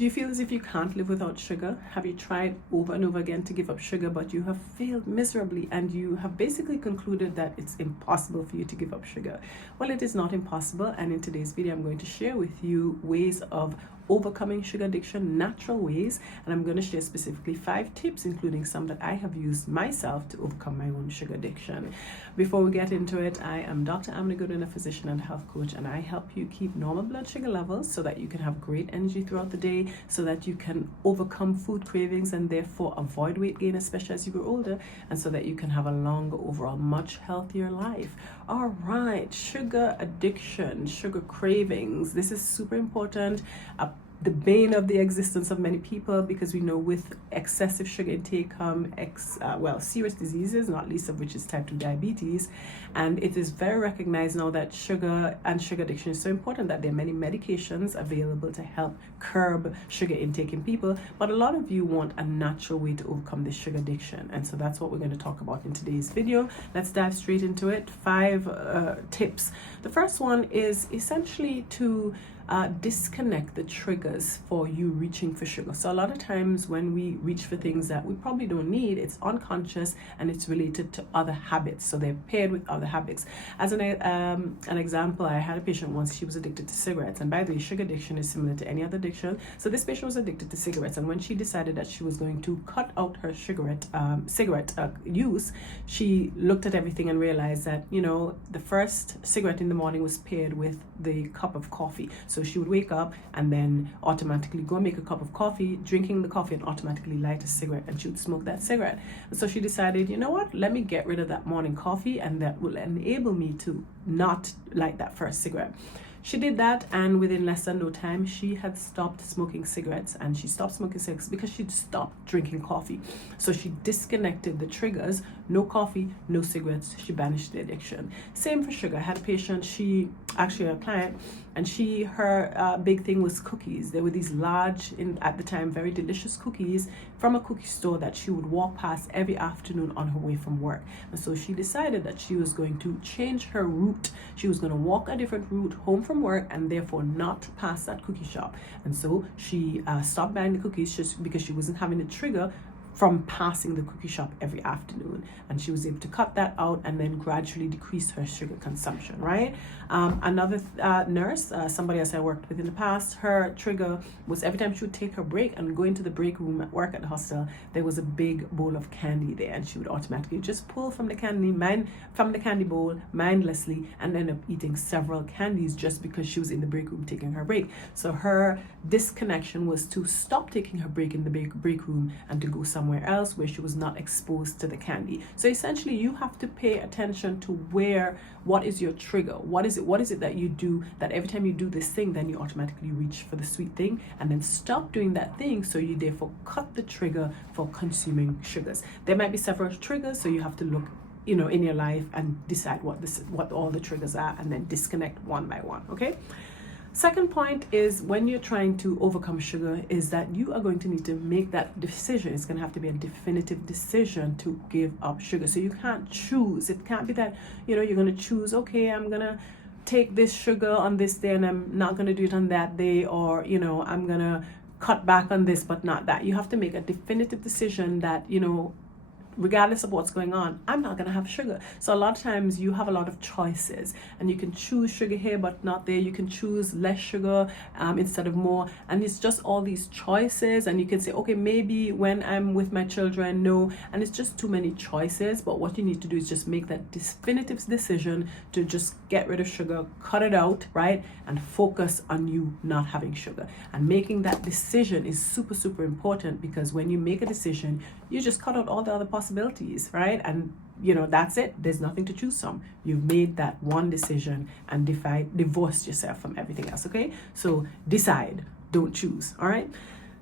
Do you feel as if you can't live without sugar? Have you tried over and over again to give up sugar, but you have failed miserably and you have basically concluded that it's impossible for you to give up sugar? Well, it is not impossible, and in today's video I'm going to share with you ways of overcoming sugar addiction, natural ways, and I'm going to share specifically 5 tips, including some that I have used myself to overcome my own sugar addiction. Before we get into it, I am Dr. Amina Goodwin, a physician and health coach, and I help you keep normal blood sugar levels so that you can have great energy throughout the day, so that you can overcome food cravings and therefore avoid weight gain, especially as you grow older, and so that you can have a longer, overall, much healthier life. All right, sugar addiction, sugar cravings. This is super important. The bane of the existence of many people, because we know with excessive sugar intake come serious diseases, not least of which is type 2 diabetes. And it is very recognized now that sugar and sugar addiction is so important that there are many medications available to help curb sugar intake in people. But a lot of you want a natural way to overcome this sugar addiction, and so that's what we're going to talk about in today's video. Let's dive straight into it. 5 tips. The first one is essentially to disconnect the triggers for you reaching for sugar. So a lot of times when we reach for things that we probably don't need, it's unconscious and it's related to other habits. So they're paired with other habits. As an example, I had a patient once. She was addicted to cigarettes, and by the way, sugar addiction is similar to any other addiction. So this patient was addicted to cigarettes, and when she decided that she was going to cut out her cigarette use, she looked at everything and realized that, you know, the first cigarette in the morning was paired with the cup of coffee. So she would wake up and then automatically go make a cup of coffee, drinking the coffee, and automatically light a cigarette, and she would smoke that cigarette. And so she decided, you know what, let me get rid of that morning coffee, and that will enable me to not light that first cigarette. She did that, and within less than no time, she had stopped smoking cigarettes, and she stopped smoking cigarettes because she'd stopped drinking coffee. So she disconnected the triggers: no coffee, no cigarettes. She banished the addiction. Same for sugar. I had a patient, a client, and her big thing was cookies. There were these large, at the time, very delicious cookies from a cookie store that she would walk past every afternoon on her way from work. And so she decided that she was going to change her route. She was going to walk a different route home from work and therefore not pass that cookie shop. And so she stopped buying the cookies just because she wasn't having a trigger from passing the cookie shop every afternoon, and she was able to cut that out and then gradually decrease her sugar consumption, right? Another nurse, somebody else I worked with in the past, her trigger was every time she would take her break and go into the break room at work at the hostel, there was a big bowl of candy there, and she would automatically just pull from the candy bowl mindlessly and end up eating several candies just because she was in the break room taking her break. So her disconnection was to stop taking her break in the break room and to go somewhere else where she was not exposed to the candy. So essentially you have to pay attention to what is your trigger. What is it that you do that every time you do this thing, then you automatically reach for the sweet thing, and then stop doing that thing, so you therefore cut the trigger for consuming sugars. There might be several triggers, so you have to look in your life and decide what all the triggers are, and then disconnect one by one. Okay. Second point is, when you're trying to overcome sugar, is that you are going to need to make that decision. It's going to have to be a definitive decision to give up sugar. So you can't choose. It can't be that, you're going to choose, okay, I'm going to take this sugar on this day and I'm not going to do it on that day, or, I'm going to cut back on this but not that. You have to make a definitive decision that, regardless of what's going on, I'm not going to have sugar. So a lot of times you have a lot of choices, and you can choose sugar here but not there. You can choose less sugar instead of more, and it's just all these choices. And you can say, okay, maybe when I'm with my children, no, and it's just too many choices. But what you need to do is just make that definitive decision to just get rid of sugar, cut it out, right, and focus on you not having sugar. And making that decision is super, super important, because when you make a decision, you just cut out all the other possibilities, right? And that's it. There's nothing to choose from. You've made that one decision and divorced yourself from everything else. Okay, so decide, don't choose. All right.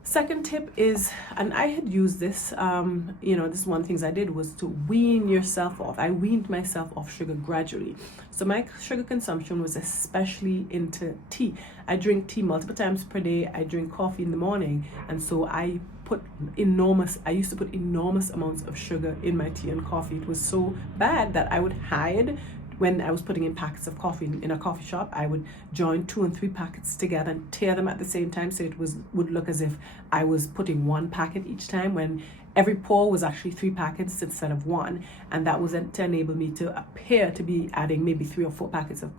Second tip is, and I had used this, this one things I did was to wean yourself off. I weaned myself off sugar gradually. So my sugar consumption was especially into tea. I drink tea multiple times per day. I drink coffee in the morning. And so I used to put enormous amounts of sugar in my tea and coffee. It was so bad that I would hide when I was putting in packets of coffee in a coffee shop, I would join 2 and 3 packets together and tear them at the same time, so it would look as if I was putting 1 packet each time, when every pour was actually 3 packets instead of 1, and that was to enable me to appear to be adding maybe 3 or 4 packets of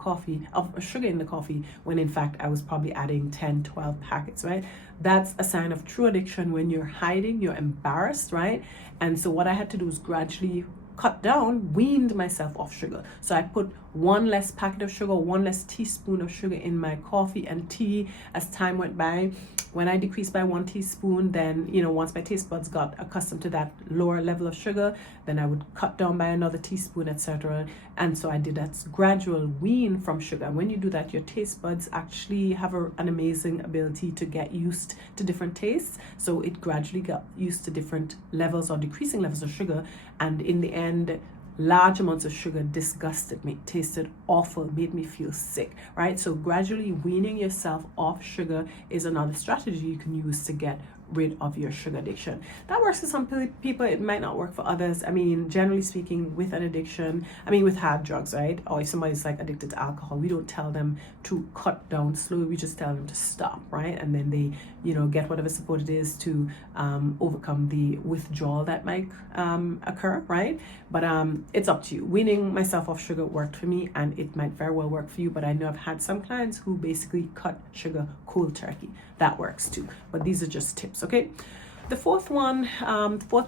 sugar in the coffee, when in fact I was probably adding 10, 12 packets, right? That's a sign of true addiction. When you're hiding, you're embarrassed, right? And so what I had to do was gradually cut down, weaned myself off sugar. So I put 1 less packet of sugar, 1 less teaspoon of sugar in my coffee and tea as time went by. When I decreased by 1 teaspoon, then, once my taste buds got accustomed to that lower level of sugar, then I would cut down by another teaspoon, etc. And so I did that gradual wean from sugar. And when you do that, your taste buds actually have an amazing ability to get used to different tastes. So it gradually got used to different levels or decreasing levels of sugar. And in the end, large amounts of sugar disgusted me, tasted awful, made me feel sick, right? So gradually weaning yourself off sugar is another strategy you can use to get rid of your sugar addiction. That works for some people, it might not work for others. I mean, generally speaking, with an addiction, with hard drugs, right? Or if somebody's like addicted to alcohol, we don't tell them to cut down slowly, we just tell them to stop, right? And then they, get whatever support it is to overcome the withdrawal that might occur, right? But it's up to you. Weaning myself off sugar worked for me, and it might very well work for you, but I know I've had some clients who basically cut sugar cold turkey. That works too, but these are just tips, okay? The fourth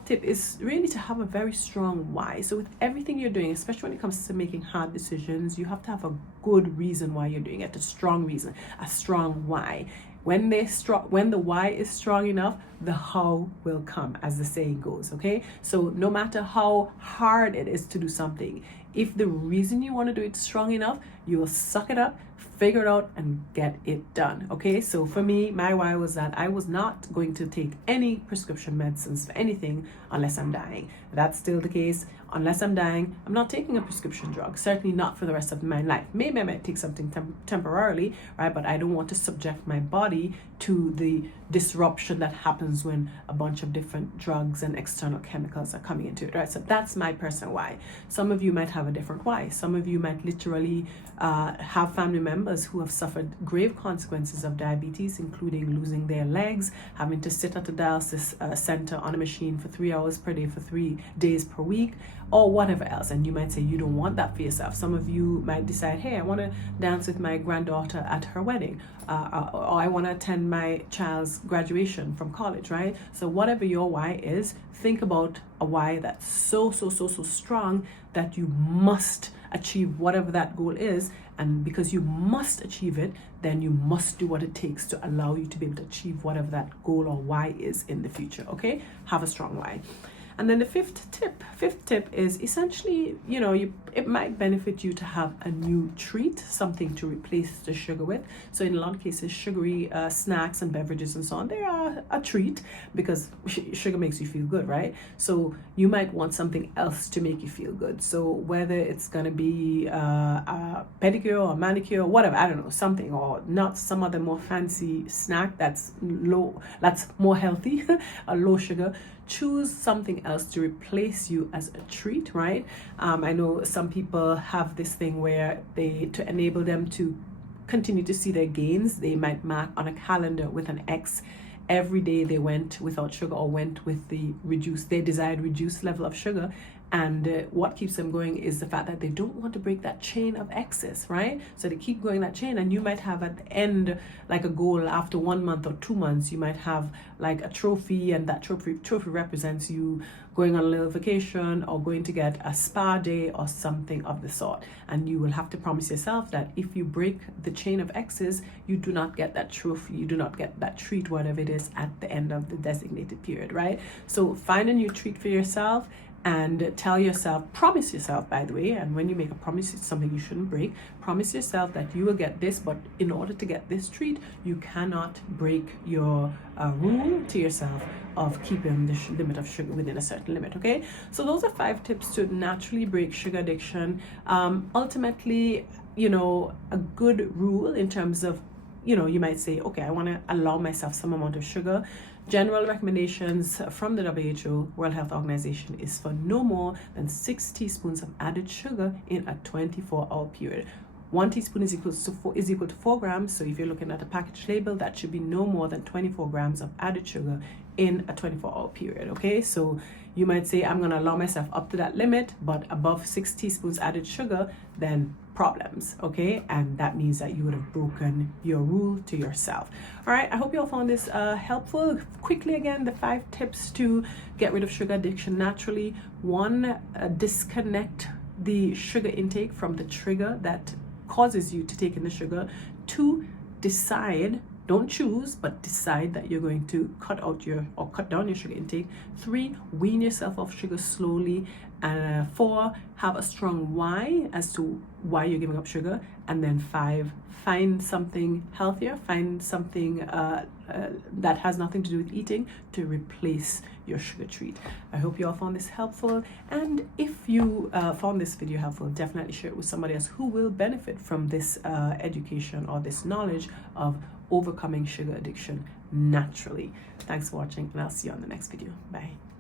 tip is really to have a very strong why. So with everything you're doing, especially when it comes to making hard decisions, you have to have a good reason why you're doing it, a strong reason, a strong why. When the why is strong enough, the how will come, as the saying goes, okay? So no matter how hard it is to do something, if the reason you want to do it is strong enough, you will suck it up, figure it out, and get it done, okay? So for me, my why was that I was not going to take any prescription medicines for anything unless I'm dying. That's still the case. Unless I'm dying, I'm not taking a prescription drug, certainly not for the rest of my life. Maybe I might take something temporarily, right? But I don't want to subject my body to the disruption that happens when a bunch of different drugs and external chemicals are coming into it, right? So that's my personal why. Some of you might have a different why. Some of you might literally have family members who have suffered grave consequences of diabetes, including losing their legs, having to sit at a dialysis center on a machine for 3 hours per day for 3 days per week, or whatever else. And you might say you don't want that for yourself. Some of you might decide, hey, I want to dance with my granddaughter at her wedding, or I want to attend my child's graduation from college, right? So whatever your why is, think about a why that's so strong that you must achieve whatever that goal is. And because you must achieve it, then you must do what it takes to allow you to be able to achieve whatever that goal or why is in the future, okay? Have a strong why. And then the fifth tip is essentially, it might benefit you to have a new treat, something to replace the sugar with. So in a lot of cases, sugary snacks and beverages and so on, they are a treat because sugar makes you feel good, right? So you might want something else to make you feel good. So whether it's going to be a pedicure or manicure or whatever, I don't know, something, or not some other more fancy snack that's more healthy, a low sugar. Choose something else to replace you as a treat, right? I know some people have this thing where to enable them to continue to see their gains, they might mark on a calendar with an X every day they went without sugar or went with their desired reduced level of sugar. And what keeps them going is the fact that they don't want to break that chain of excess, right? So they keep going that chain, and you might have at the end like a goal after 1 month or 2 months. You might have like a trophy, and that trophy represents you going on a little vacation or going to get a spa day or something of the sort. And you will have to promise yourself that if you break the chain of excess, you do not get that trophy, you do not get that treat, whatever it is, at the end of the designated period, right? So find a new treat for yourself, and promise yourself, by the way, and when you make a promise, it's something you shouldn't break. Promise yourself that you will get this, but in order to get this treat, you cannot break your rule to yourself of keeping the limit of sugar within a certain limit, okay? So those are 5 tips to naturally break sugar addiction. Ultimately, a good rule in terms of you might say, okay, I want to allow myself some amount of sugar. General recommendations from the WHO, World Health Organization, is for no more than 6 teaspoons of added sugar in a 24-hour period. 1 teaspoon is equal to 4 grams. So if you're looking at a package label, that should be no more than 24 grams of added sugar in a 24-hour period. Okay, so you might say, I'm going to allow myself up to that limit, but above 6 teaspoons added sugar, then problems. Okay, and that means that you would have broken your rule to yourself. All right, I hope you all found this helpful. Quickly again, the 5 tips to get rid of sugar addiction naturally. 1, disconnect the sugar intake from the trigger that causes you to take in the sugar. 2, decide, don't choose, but decide that you're going to cut down your sugar intake. 3, wean yourself off sugar slowly. And 4, have a strong why as to why you're giving up sugar. And then 5, find something healthier, find something that has nothing to do with eating to replace your sugar treat. I hope you all found this helpful, and if you found this video helpful, definitely share it with somebody else who will benefit from this education or this knowledge of overcoming sugar addiction naturally. Thanks for watching, and I'll see you on the next video. Bye.